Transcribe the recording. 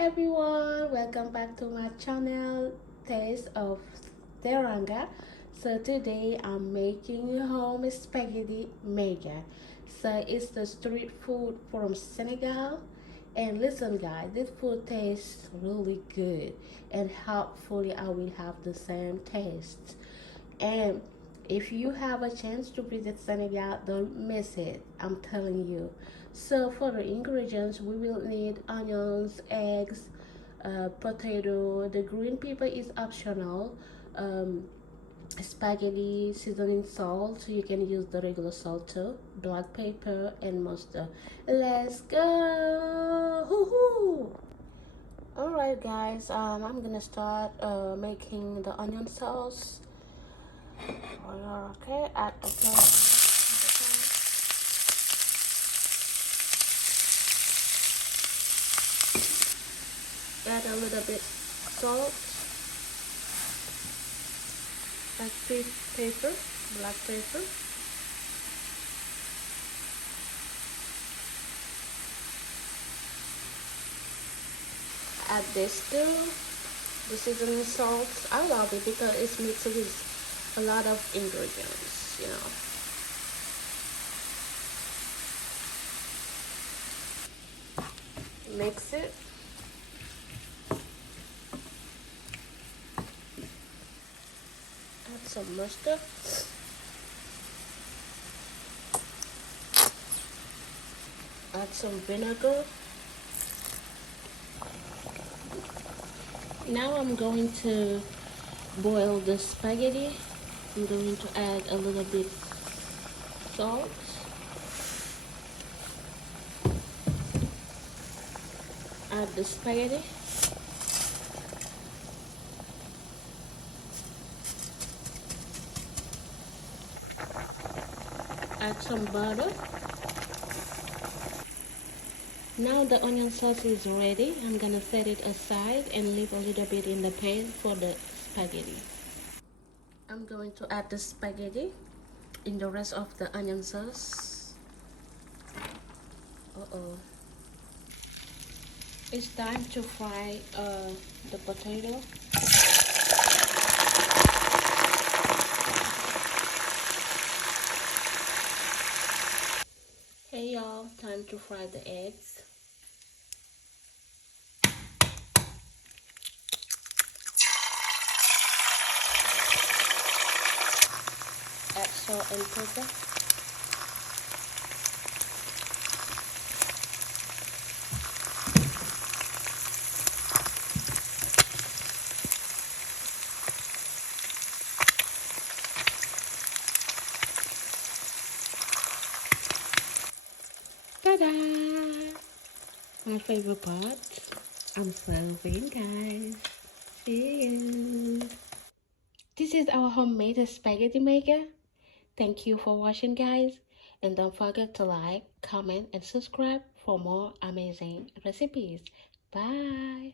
everyone, welcome back to my channel Taste of Teranga. So today I'm making home spaghetti Maïga. So it's the street food from Senegal. And listen guys, this food tastes really good and hopefully I will have the same taste. And if you have a chance to visit Senegal, don't miss it. I'm telling you. So for the ingredients, we will need onions, eggs, potato. The green pepper is optional. Um, Spaghetti, seasoning salt. You can use the regular salt too. Black pepper and mustard. Let's go! Hoo-hoo! Alright guys, I'm gonna start making the onion sauce. Okay, add the add a little bit salt, like pepper, black pepper. Add this too, the seasoning salt. I love it because it's mixed with a lot of ingredients, you know. Mix it. Add some mustard. Add some vinegar. Now I'm going to boil the spaghetti. I'm going to add a little bit salt. Add the spaghetti. Add some butter. Now the onion sauce is ready. I'm gonna set it aside and leave a little bit in the pan for the spaghetti. I'm going to add the spaghetti in the rest of the onion sauce. It's time to fry the potato. Hey y'all, time to fry the eggs. Add salt and pepper. Ta-da! My favorite part. I'm serving, guys. See you. This is our homemade spaghetti maker. Thank you for watching, guys. And don't forget to like, comment, and subscribe for more amazing recipes. Bye.